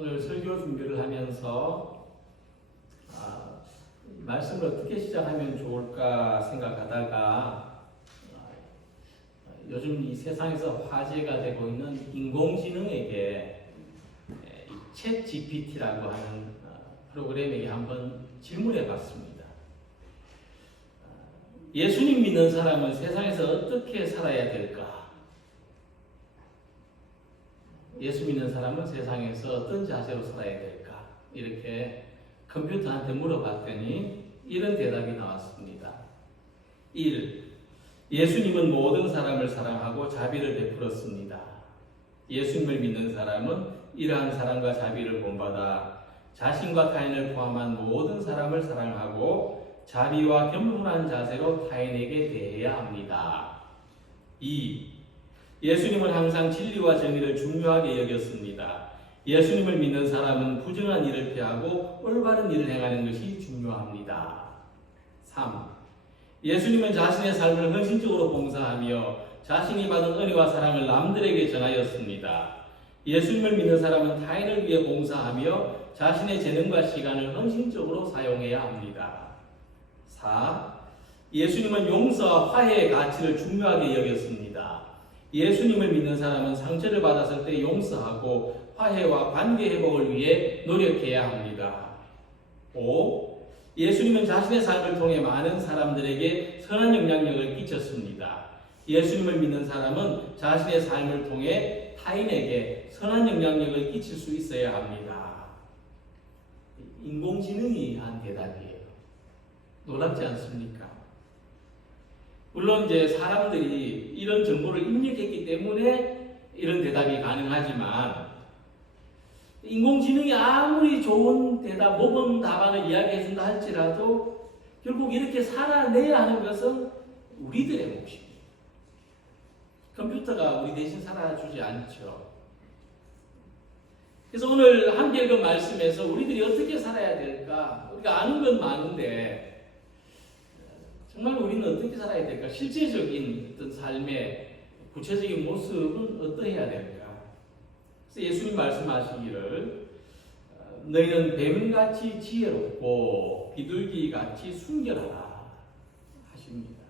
오늘 설교 준비를 하면서 말씀을 어떻게 시작하면 좋을까 생각하다가 요즘 이 세상에서 화제가 되고 있는 인공지능에게 챗 GPT라고 하는 프로그램에게 한번 질문해 봤습니다. 예수님 믿는 사람은 세상에서 어떻게 살아야 될까? 예수 믿는 사람은 세상에서 어떤 자세로 살아야 될까? 이렇게 컴퓨터한테 물어봤더니 이런 대답이 나왔습니다. 1. 예수님은 모든 사람을 사랑하고 자비를 베풀었습니다. 예수님을 믿는 사람은 이러한 사랑과 자비를 본받아 자신과 타인을 포함한 모든 사람을 사랑하고 자비와 겸손한 자세로 타인에게 대해야 합니다. 2. 예수님은 항상 진리와 정의를 중요하게 여겼습니다. 예수님을 믿는 사람은 부정한 일을 피하고 올바른 일을 행하는 것이 중요합니다. 3. 예수님은 자신의 삶을 헌신적으로 봉사하며 자신이 받은 은혜와 사랑을 남들에게 전하였습니다. 예수님을 믿는 사람은 타인을 위해 봉사하며 자신의 재능과 시간을 헌신적으로 사용해야 합니다. 4. 예수님은 용서와 화해의 가치를 중요하게 여겼습니다. 예수님을 믿는 사람은 상처를 받았을 때 용서하고 화해와 관계 회복을 위해 노력해야 합니다. 5. 예수님은 자신의 삶을 통해 많은 사람들에게 선한 영향력을 끼쳤습니다. 예수님을 믿는 사람은 자신의 삶을 통해 타인에게 선한 영향력을 끼칠 수 있어야 합니다. 인공지능이 한 대답이에요. 놀랍지 않습니까? 물론 이제 사람들이 이런 정보를 입력했기 때문에 이런 대답이 가능하지만 인공지능이 아무리 좋은 대답, 모범 답안을 이야기해준다 할지라도 결국 이렇게 살아내야 하는 것은 우리들의 몫입니다. 컴퓨터가 우리 대신 살아주지 않죠. 그래서 오늘 함께 읽은 말씀에서 우리들이 어떻게 살아야 될까? 우리가 아는 건 많은데 정말 우리는 어떻게 살아야 될까? 실제적인 어떤 삶의 구체적인 모습은 어떠해야 될까? 그래서 예수님 말씀하시기를 너희는 뱀같이 지혜롭고 비둘기같이 순결하라 하십니다.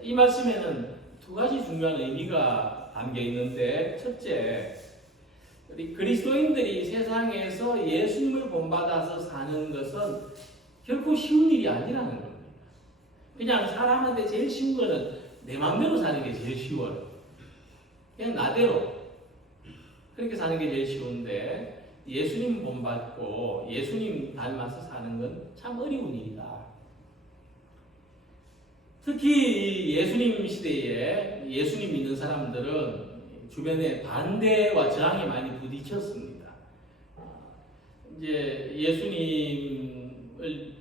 이 말씀에는 두 가지 중요한 의미가 담겨 있는데 첫째, 우리 그리스도인들이 세상에서 예수님을 본받아서 사는 것은 결코 쉬운 일이 아니라는 겁니다. 그냥 사람한테 제일 쉬운 거는 내 마음대로 사는 게 제일 쉬워요. 그냥 나대로 그렇게 사는 게 제일 쉬운데 예수님 본받고 예수님 닮아서 사는 건 참 어려운 일이다. 특히 예수님 시대에 예수님 믿는 사람들은 주변에 반대와 저항에 많이 부딪혔습니다. 이제 예수님을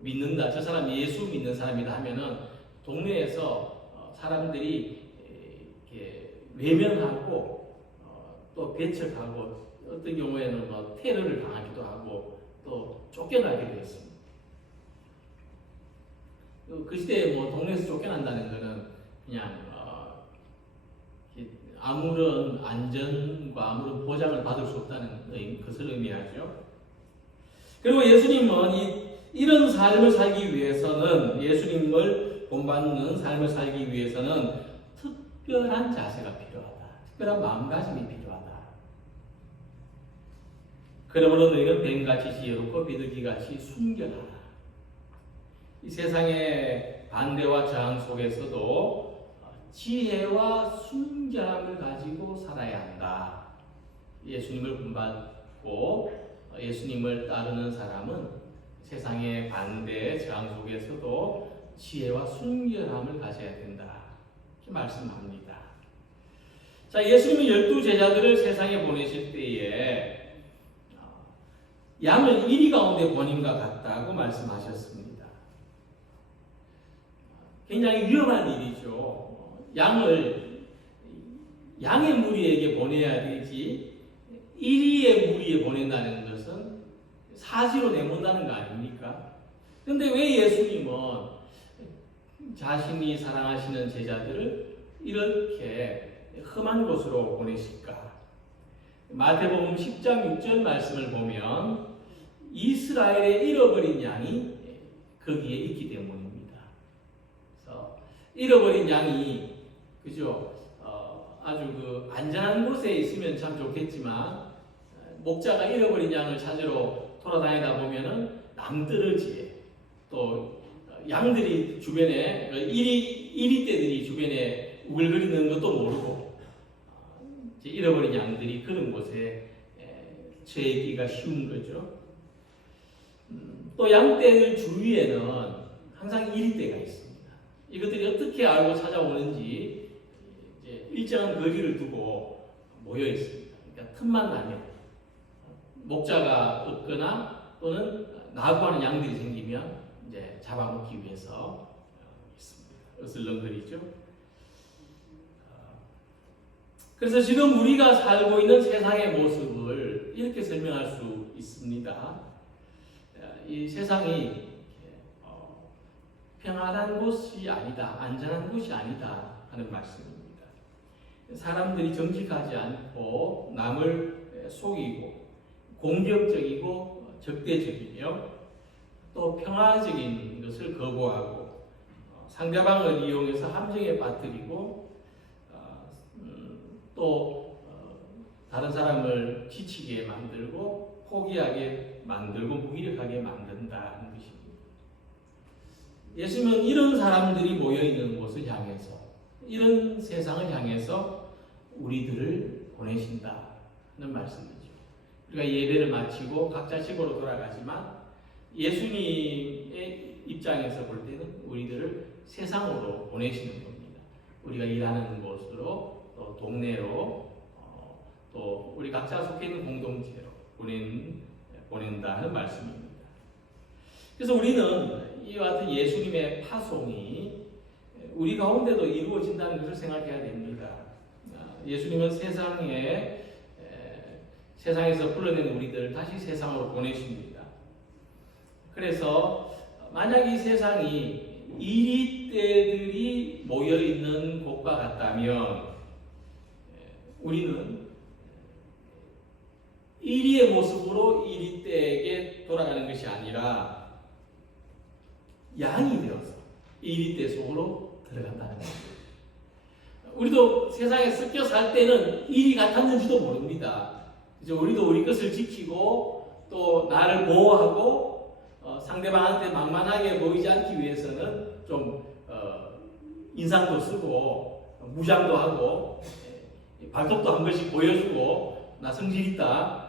믿는다, 저 사람이 예수 믿는 사람이다 하면은 동네에서 사람들이 이렇게 외면하고 또 배척하고 어떤 경우에는 뭐 테러를 당하기도 하고 또 쫓겨나게 되었습니다. 그 시대에 뭐 동네에서 쫓겨난다는 것은 그냥 아무런 안전과 아무런 보장을 받을 수 없다는 것을 의미하죠. 그리고 예수님은 이런 삶을 살기 위해서는, 예수님을 본받는 삶을 살기 위해서는 특별한 자세가 필요하다. 특별한 마음가짐이 필요하다. 그러므로 너희는 뱀같이 지혜롭고 비둘기같이 순결하라. 이 세상의 반대와 저항 속에서도 지혜와 순결함을 가지고 살아야 한다. 예수님을 본받고 예수님을 따르는 사람은 세상의 반대, 저항 속에서도 지혜와 순결함을 가져야 된다. 이렇게 말씀합니다. 자, 예수님은 12제자들을 세상에 보내실 때에 양을 이리 가운데 보님과 같다고 말씀하셨습니다. 굉장히 위험한 일이죠. 양의 무리에게 보내야 되지, 이리의 무리에 보낸다는 것은 사지로 내몬다는 거 아닙니까? 그런데 왜 예수님은 자신이 사랑하시는 제자들을 이렇게 험한 곳으로 보내실까? 마태복음 10장 6절 말씀을 보면 이스라엘의 잃어버린 양이 거기에 있기 때문입니다. 그래서 잃어버린 양이 그죠? 아주 그 안전한 곳에 있으면 참 좋겠지만 목자가 잃어버린 양을 찾으러 돌아다니다 보면은 남뜨러지에 또 양들이 주변에 이리떼들이 주변에 우글거리는 것도 모르고 잃어버린 양들이 그런 곳에 처해 있기가 쉬운 거죠. 또 양떼들 주위에는 항상 이리떼가 있습니다. 이것들이 어떻게 알고 찾아오는지 이제 일정한 거리를 두고 모여 있습니다. 그러니까 틈만 나면 목자가 없거나 또는 나고하는 양들이 생기면 이제 잡아먹기 위해서 있습니다. 어슬렁거리죠. 그래서 지금 우리가 살고 있는 세상의 모습을 이렇게 설명할 수 있습니다. 이 세상이 평안한 곳이 아니다, 안전한 곳이 아니다 하는 말씀입니다. 사람들이 정직하지 않고 남을 속이고 공격적이고 적대적이며 또 평화적인 것을 거부하고 상대방을 이용해서 함정에 빠뜨리고 또 다른 사람을 지치게 만들고 포기하게 만들고 무기력하게 만든다는 것입니다. 예수님은 이런 사람들이 모여있는 곳을 향해서 이런 세상을 향해서 우리들을 보내신다는 말씀이죠. 우리가 예배를 마치고 각자 집으로 돌아가지만 예수님의 입장에서 볼 때는 우리들을 세상으로 보내시는 겁니다. 우리가 일하는 곳으로 또 동네로 또 우리 각자 속해 있는 공동체로 보낸다는 말씀입니다. 그래서 우리는 이와 같은 예수님의 파송이 우리 가운데도 이루어진다는 것을 생각해야 됩니다. 예수님은 세상에서 불러낸 우리들을 다시 세상으로 보내십니다. 그래서 만약 이 세상이 이리떼들이 모여있는 곳과 같다면 우리는 이리의 모습으로 이리떼에게 돌아가는 것이 아니라 양이 되어서 이리떼 속으로 들어간다는 것입니다. 우리도 세상에 섞여 살 때는 일이 같았는지도 모릅니다. 우리도 우리 것을 지키고 또 나를 보호하고 상대방한테 만만하게 보이지 않기 위해서는 좀 인상도 쓰고 무장도 하고 발톱도 한 번씩 보여주고 나 성질 있다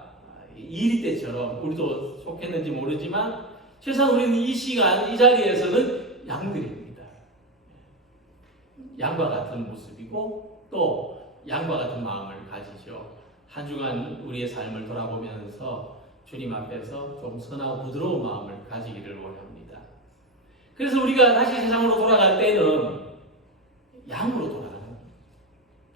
이리 때처럼 우리도 속했는지 모르지만 최소한 우리는 이 시간 이 자리에서는 양들입니다. 양과 같은 모습이고 또 양과 같은 마음을 가지죠. 한 주간 우리의 삶을 돌아보면서 주님 앞에서 좀 선하고 부드러운 마음을 가지기를 원합니다. 그래서 우리가 다시 세상으로 돌아갈 때는 양으로 돌아가는 겁니다.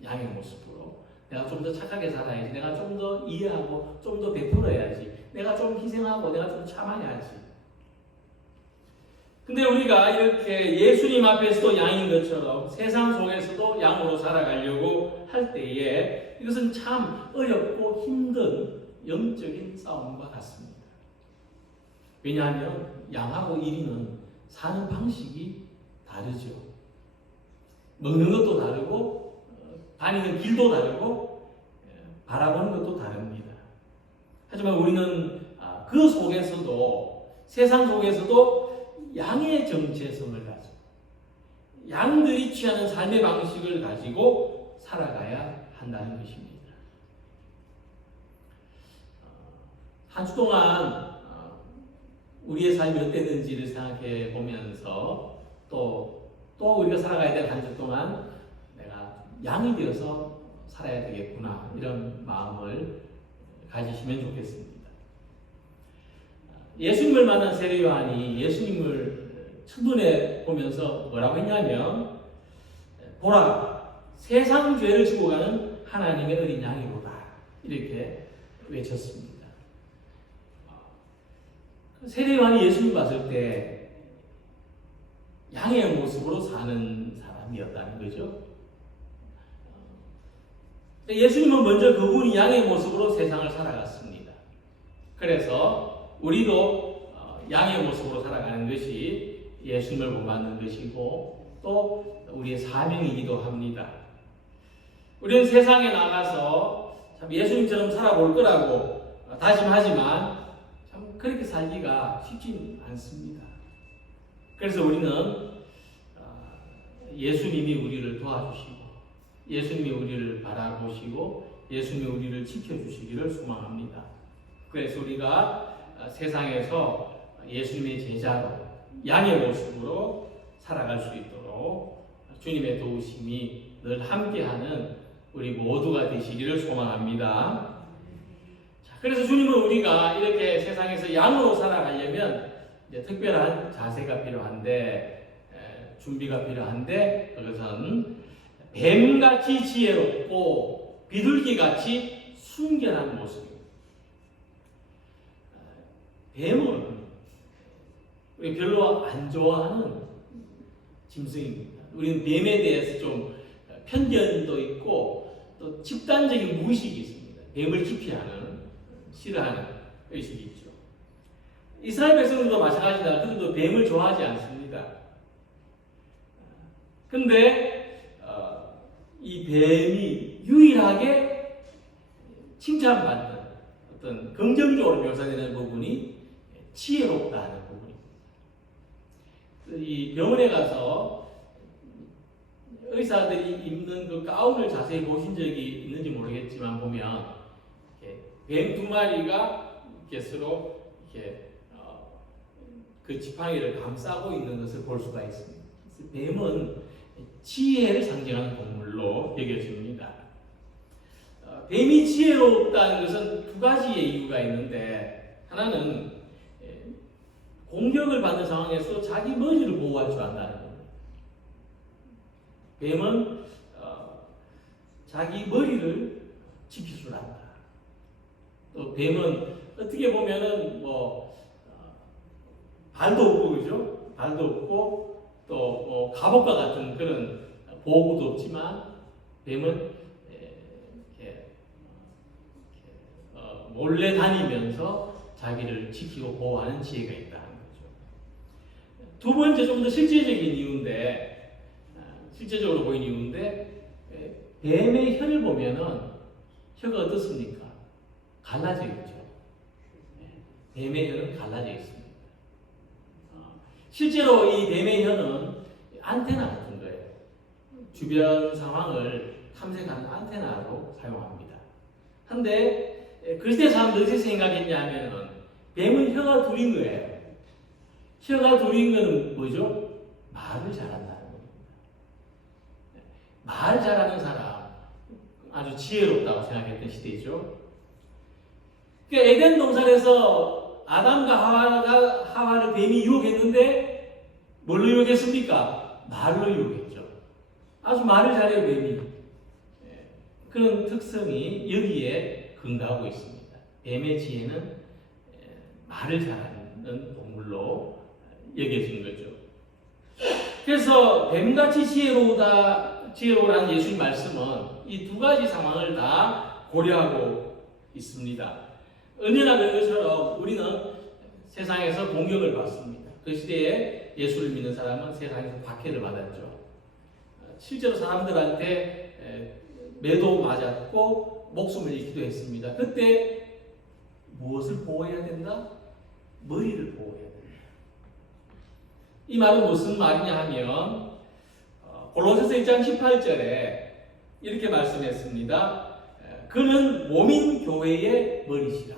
양의 모습으로 내가 좀 더 착하게 살아야지, 내가 좀 더 이해하고 좀 더 베풀어야지, 내가 좀 희생하고 내가 좀 참아야지. 근데 우리가 이렇게 예수님 앞에서도 양인 것처럼 세상 속에서도 양으로 살아가려고 할 때에 이것은 참 어렵고 힘든 영적인 싸움과 같습니다. 왜냐하면 양하고 이리는 사는 방식이 다르죠. 먹는 것도 다르고 다니는 길도 다르고 바라보는 것도 다릅니다. 하지만 우리는 그 속에서도 세상 속에서도 양의 정체성을 가지고 양들이 취하는 삶의 방식을 가지고 살아가야 한다는 것입니다. 한 주 동안 우리의 삶이 어땠는지를 생각해 보면서 또 우리가 살아가야 될 한 주 동안 내가 양이 되어서 살아야 되겠구나 이런 마음을 가지시면 좋겠습니다. 예수님을 만난 세례 요한이 예수님을 첫눈에 보면서 뭐라고 했냐면 보라 세상 죄를 지고 가는 하나님의 어린 양이로다 이렇게 외쳤습니다. 세례 요한이 예수님 봤을 때 양의 모습으로 사는 사람이었다는 거죠. 예수님은 먼저 그분이 양의 모습으로 세상을 살아갔습니다. 그래서 우리도 양의 모습으로 살아가는 것이 예수님을 본받는 것이고 또 우리의 사명이기도 합니다. 우리는 세상에 나가서 참 예수님처럼 살아볼 거라고 다짐하지만 참 그렇게 살기가 쉽지 않습니다. 그래서 우리는 예수님이 우리를 도와주시고 예수님이 우리를 바라보시고 예수님이 우리를 지켜주시기를 소망합니다. 그래서 우리가 세상에서 예수님의 제자로 양의 모습으로 살아갈 수 있도록 주님의 도우심이 늘 함께하는 우리 모두가 되시기를 소망합니다. 자, 그래서 주님은 우리가 이렇게 세상에서 양으로 살아가려면 이제 특별한 자세가 필요한데 준비가 필요한데 그것은 뱀같이 지혜롭고 비둘기같이 순결한 모습입니다. 뱀은 우리 별로 안 좋아하는 짐승입니다. 우리는 뱀에 대해서 좀 편견도 있고 또 집단적인 무의식이 있습니다. 뱀을 기피하는, 싫어하는 의식이 있죠. 이스라엘 백성들도 마찬가지다. 그들도 뱀을 좋아하지 않습니다. 근데 이 뱀이 유일하게 칭찬받는 어떤 긍정적으로 묘사되는 부분이 지혜롭다는 부분입니다. 이 병원에 가서 의사들이 입는 그 가운을 자세히 보신 적이 있는지 모르겠지만 보면 뱀 두 마리가 이렇게 서로 이렇게 그 지팡이를 감싸고 있는 것을 볼 수가 있습니다. 뱀은 지혜를 상징하는 동물로 여겨집니다. 뱀이 지혜롭다는 것은 두 가지의 이유가 있는데 하나는 공격을 받는 상황에서 자기 머리를 보호할 줄 안다는 겁니다. 뱀은 자기 머리를 지킬 줄 안다. 또 뱀은 어떻게 보면은 발도 없고 그죠? 발도 없고 또 갑옷과 같은 그런 보호구도 없지만 뱀은 몰래 다니면서 자기를 지키고 보호하는 지혜가 있다는 거죠. 두 번째 좀 더 실질적인 이유인데 실제적으로 보이는 이유인데 뱀의 혀를 보면은 혀가 어떻습니까? 갈라져 있죠. 뱀의 혀는 갈라져 있습니다. 실제로 이 뱀의 혀는 안테나 같은 거예요. 주변 상황을 탐색하는 안테나로 사용합니다. 한데 그리스도의 사람들이 어떻게 생각했냐면 뱀은 혀가 둘인 거예요. 혀가 둘인 것은 뭐죠? 말을 잘한다는 겁니다. 말 잘하는 사람 아주 지혜롭다고 생각했던 시대죠. 그러니까 에덴 동산에서 아담과 하와를 뱀이 유혹했는데 뭘로 유혹했습니까? 말로 유혹했죠. 아주 말을 잘해요, 뱀이. 그런 특성이 여기에 근거하고 있습니다. 뱀의 지혜는 말을 잘하는 동물로 여겨진 거죠. 그래서 뱀같이 지혜로우라는 예수님 말씀은 이 두 가지 상황을 다 고려하고 있습니다. 언제나 그런 것처럼 우리는 세상에서 공격을 받습니다. 그 시대에 예수를 믿는 사람은 세상에서 박해를 받았죠. 실제로 사람들한테 매도 맞았고 목숨을 잃기도 했습니다. 그때 무엇을 보호해야 된다? 머리를 보호해야 된다. 이 말은 무슨 말이냐 하면 골로새서 1장 18절에 이렇게 말씀했습니다. 그는 몸인 교회의 머리시라.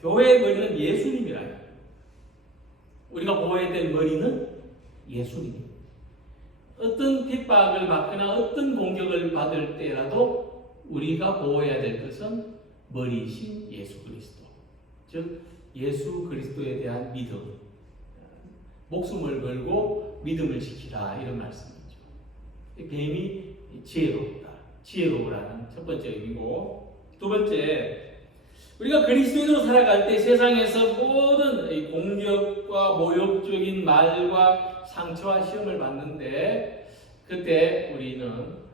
교회의 머리는 예수님이라는 거예요. 우리가 보호해야 될 머리는 예수님입니다. 어떤 핍박을 받거나 어떤 공격을 받을 때라도 우리가 보호해야 될 것은 머리이신 예수 그리스도. 즉 예수 그리스도에 대한 믿음. 목숨을 걸고 믿음을 지키라 이런 말씀이죠. 뱀이 지혜롭다. 지혜로우라는 첫 번째 의미고 두 번째 우리가 그리스도인으로 살아갈 때 세상에서 모든 공격과 모욕적인 말과 상처와 시험을 받는데 그때 우리는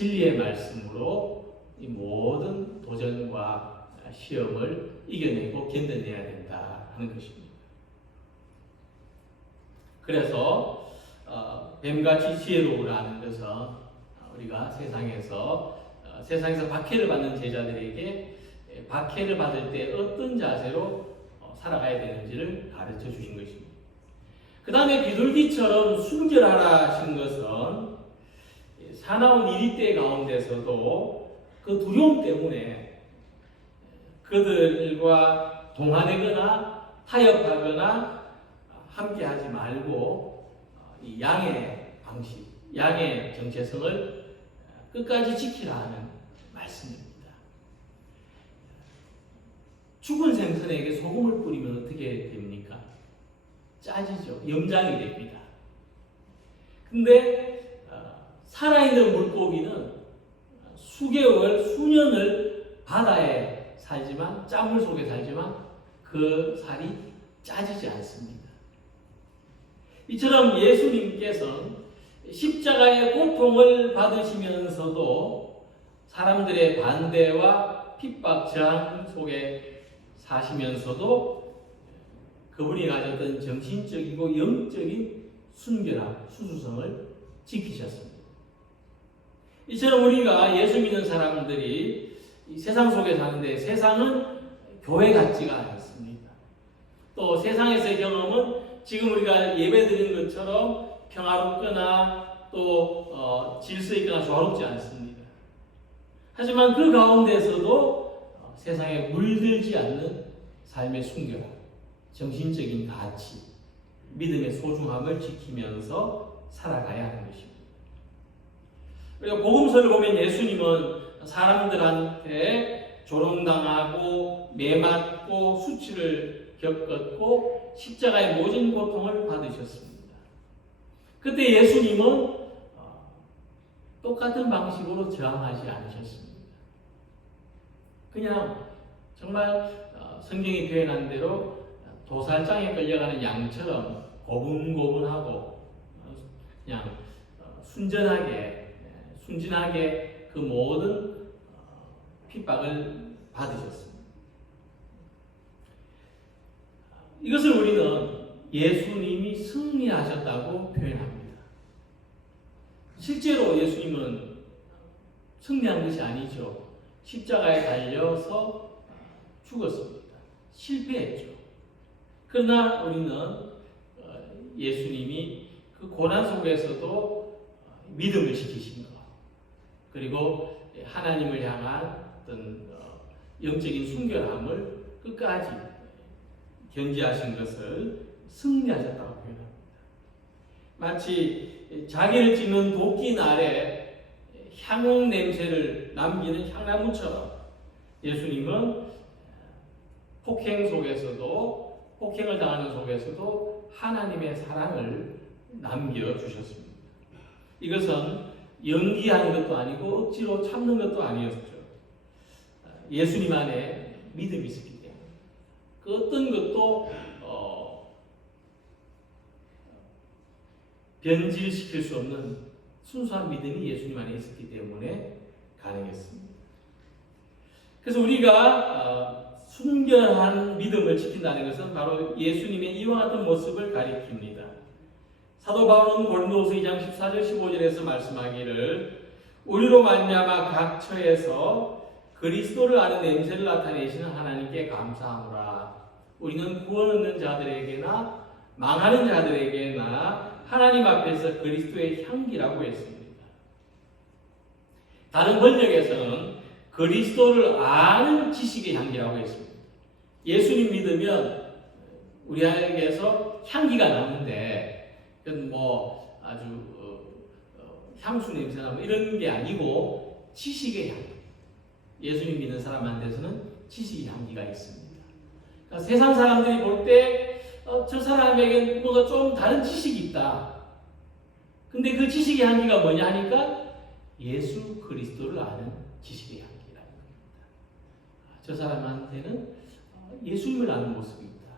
진리의 말씀으로 이 모든 도전과 시험을 이겨내고 견뎌내야 된다 하는 것입니다. 그래서 뱀같이 지혜로우라는 것은 우리가 세상에서 박해를 받는 제자들에게 박해를 받을 때 어떤 자세로 살아가야 되는지를 가르쳐 주신 것입니다. 그 다음에 비둘기처럼 순결하라 하신 것은 사나운 이리떼 가운데서도 그 두려움 때문에 그들과 동화되거나 타협하거나 함께하지 말고 이 양의 방식, 양의 정체성을 끝까지 지키라 하는 말씀입니다. 죽은 생선에게 소금을 뿌리면 어떻게 됩니까? 짜지죠. 염장이 됩니다. 근데 살아있는 물고기는 수개월, 수년을 바다에 살지만, 짠물 속에 살지만 그 살이 짜지지 않습니다. 이처럼 예수님께서는 십자가의 고통을 받으시면서도 사람들의 반대와 핍박, 저항 속에 사시면서도 그분이 가졌던 정신적이고 영적인 순결함, 수수성을 지키셨습니다. 이처럼 우리가 예수 믿는 사람들이 이 세상 속에 사는데 세상은 교회 같지가 않습니다. 또 세상에서의 경험은 지금 우리가 예배 드리는 것처럼 평화롭거나 또 질서 있거나 조화롭지 않습니다. 하지만 그 가운데서도 세상에 물들지 않는 삶의 순결함, 정신적인 가치, 믿음의 소중함을 지키면서 살아가야 하는 것입니다. 우리가 복음서를 보면 예수님은 사람들한테 조롱당하고 매맞고 수치를 겪었고 십자가의 모진 고통을 받으셨습니다. 그때 예수님은 똑같은 방식으로 저항하지 않으셨습니다. 그냥 정말 성경이 표현한 대로 도살장에 끌려가는 양처럼 고분고분하고 그냥 순진하게 그 모든 핍박을 받으셨습니다. 이것을 우리는 예수님이 승리하셨다고 표현합니다. 실제로 예수님은 승리한 것이 아니죠. 십자가에 달려서 죽었습니다. 실패했죠. 그러나 우리는 예수님이 그 고난 속에서도 믿음을 지키신 것, 그리고 하나님을 향한 어떤 영적인 순결함을 끝까지 견지하신 것을 승리하셨다고 표현합니다. 마치 자기를 찢는 도끼 날에 향응 냄새를 남기는 향나무처럼 예수님은 폭행을 당하는 속에서도 하나님의 사랑을 남겨주셨습니다. 이것은 연기하는 것도 아니고 억지로 참는 것도 아니었죠. 예수님 안에 믿음이 있었기 때문에 그 어떤 것도 변질시킬 수 없는 순수한 믿음이 예수님 안에 있었기 때문에 가능했습니다. 그래서 우리가 순결한 믿음을 지킨다는 것은 바로 예수님의 이와 같은 모습을 가리킵니다. 사도 바울은 고린도후서 2장 14절 15절에서 말씀하기를 우리로 말미암아 각 처에서 그리스도를 아는 냄새를 나타내시는 하나님께 감사하노라. 우리는 구원 얻는 자들에게나 망하는 자들에게나 하나님 앞에서 그리스도의 향기라고 했습니다. 다른 번역에서는 그리스도를 아는 지식의 향기라고 했습니다. 예수님 믿으면 우리에게서 향기가 나는데 그건 뭐 아주 향수 냄새나 뭐 이런 게 아니고 지식의 향기. 예수님 믿는 사람한테서는 지식의 향기가 있습니다. 그러니까 세상 사람들이 볼 때 저 사람에게 뭐가 좀 다른 지식이 있다. 근데 그 지식의 향기가 뭐냐 하니까 예수 그리스도를 아는 지식의 향기라는 겁니다. 저 사람한테는 예수님을 아는 모습이 있다.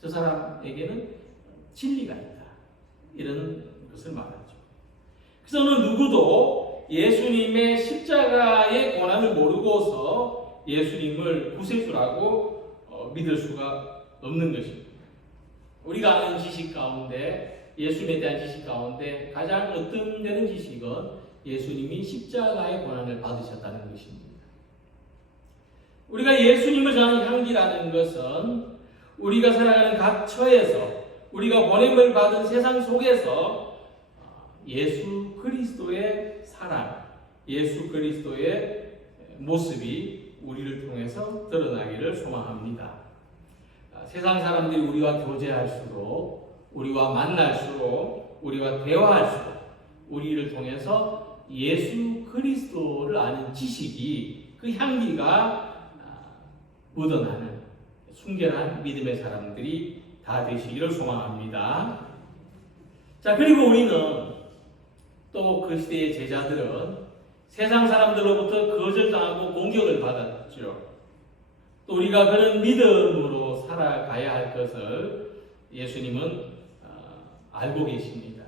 저 사람에게는 진리가 있다. 이런 것을 말하죠. 그래서 어느 누구도 예수님의 십자가의 고난을 모르고서 예수님을 구세주라고 믿을 수가 없는 것입니다. 우리가 아는 지식 가운데, 예수님에 대한 지식 가운데 가장 으뜸되는 지식은 예수님이 십자가의 고난을 받으셨다는 것입니다. 우리가 예수님을 전하는 향기라는 것은 우리가 살아가는 각 처에서, 우리가 보냄을 받은 세상 속에서 예수 그리스도의 사랑, 예수 그리스도의 모습이 우리를 통해서 드러나기를 소망합니다. 세상 사람들이 우리와 교제할수록, 우리와 만날수록, 우리와 대화할수록 우리를 통해서 예수 그리스도를 아는 지식이, 그 향기가 묻어나는 순결한 믿음의 사람들이 다 되시기를 소망합니다. 자, 그리고 우리는 또 그 시대의 제자들은 세상 사람들로부터 거절당하고 공격을 받았죠. 또 우리가 그런 믿음으로 살아가야 할 것을 예수님은 알고 계십니다.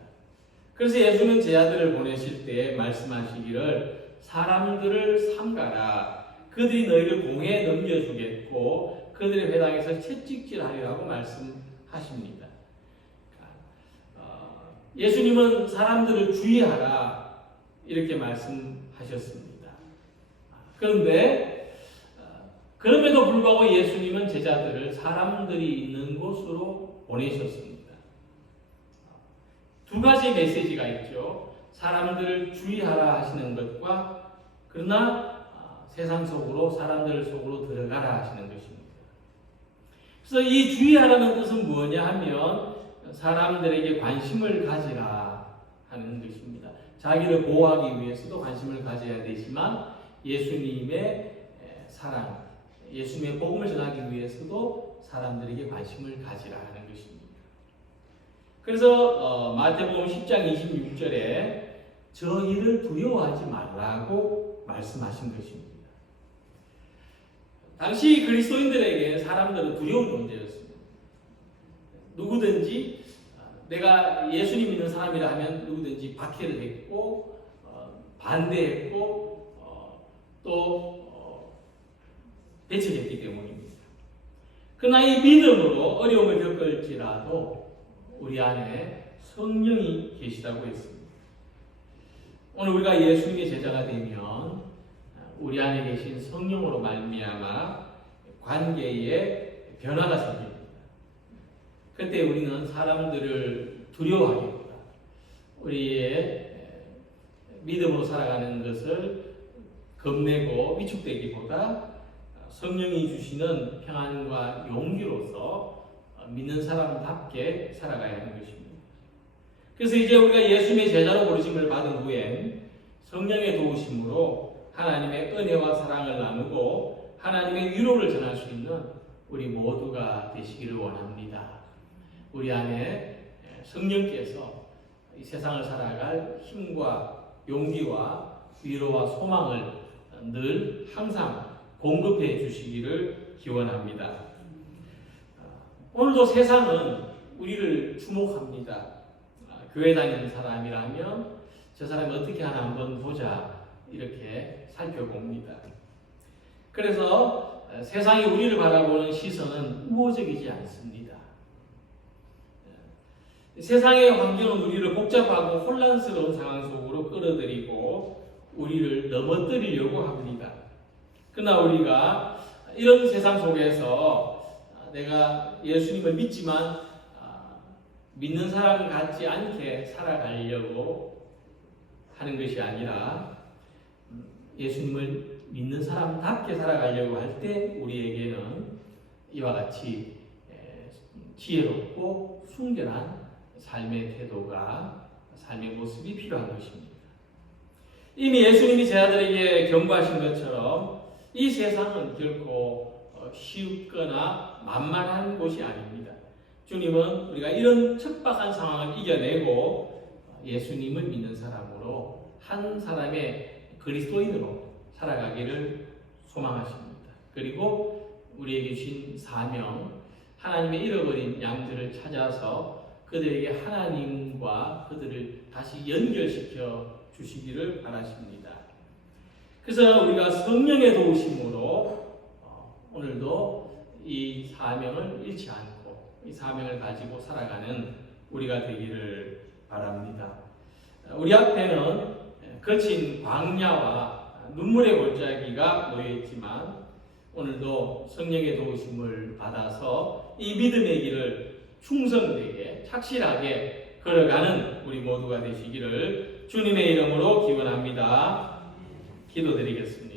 그래서 예수님은 제자들을 보내실 때 말씀하시기를 사람들을 삼가라. 그들이 너희를 공회에 넘겨주겠고 그들의 회당에서 채찍질하리라고 말씀하십니다. 예수님은 사람들을 주의하라 이렇게 말씀하셨습니다. 그런데 그럼에도 불구하고 예수님은 제자들을 사람들이 있는 곳으로 보내셨습니다. 두 가지 메시지가 있죠. 사람들을 주의하라 하시는 것과 그러나 세상 속으로, 사람들 속으로 들어가라 하시는 것입니다. 그래서 이 주의하라는 뜻은 뭐냐 하면 사람들에게 관심을 가지라 하는 것입니다. 자기를 보호하기 위해서도 관심을 가져야 되지만 예수님의 사랑, 예수님의 복음을 전하기 위해서도 사람들에게 관심을 가지라 하는 것입니다. 그래서 마태복음 10장 26절에 저희를 두려워하지 말라고 말씀하신 것입니다. 당시 그리스도인들에게 사람들은 두려운 존재였습니다. 누구든지 내가 예수님 믿는 사람이라 하면 누구든지 박해를 했고 반대했고 또 배척했기 때문입니다. 그러나 이 믿음으로 어려움을 겪을지라도 우리 안에 성령이 계시다고 했습니다. 오늘 우리가 예수님의 제자가 되면 우리 안에 계신 성령으로 말미암아 관계에 변화가 생깁니다. 그때 우리는 사람들을 두려워하기보다 우리의 믿음으로 살아가는 것을 겁내고 위축되기보다 성령이 주시는 평안과 용기로서 믿는 사람답게 살아가야 하는 것입니다. 그래서 이제 우리가 예수님의 제자로 부르심을 받은 후엔 성령의 도우심으로 하나님의 은혜와 사랑을 나누고 하나님의 위로를 전할 수 있는 우리 모두가 되시기를 원합니다. 우리 안에 성령께서 이 세상을 살아갈 힘과 용기와 위로와 소망을 늘 항상 공급해 주시기를 기원합니다. 오늘도 세상은 우리를 주목합니다. 교회 다니는 사람이라면 저 사람이 어떻게 하나 한번 보자 이렇게 살펴봅니다. 그래서 세상이 우리를 바라보는 시선은 우호적이지 않습니다. 세상의 환경은 우리를 복잡하고 혼란스러운 상황 속으로 끌어들이고 우리를 넘어뜨리려고 합니다. 그러나 우리가 이런 세상 속에서 내가 예수님을 믿지만 믿는 사람 같지 않게 살아가려고 하는 것이 아니라 예수님을 믿는 사람답게 살아가려고 할 때 우리에게는 이와 같이 지혜롭고 순결한 삶의 태도가, 삶의 모습이 필요한 것입니다. 이미 예수님이 제자들에게 경고하신 것처럼 이 세상은 결코 쉽거나 만만한 곳이 아닙니다. 주님은 우리가 이런 척박한 상황을 이겨내고 예수님을 믿는 사람으로 한 사람의 그리스도인으로 살아가기를 소망하십니다. 그리고 우리에게 주신 사명, 하나님의 잃어버린 양들을 찾아서 그들에게 하나님과 그들을 다시 연결시켜 주시기를 바라십니다. 그래서 우리가 성령의 도우심으로 오늘도 이 사명을 잃지 않고 이 사명을 가지고 살아가는 우리가 되기를 바랍니다. 우리 앞에는 거친 광야와 눈물의 골짜기가 놓여있지만 오늘도 성령의 도우심을 받아서 이 믿음의 길을 충성되게 착실하게 걸어가는 우리 모두가 되시기를 주님의 이름으로 기원합니다. 기도드리겠습니다.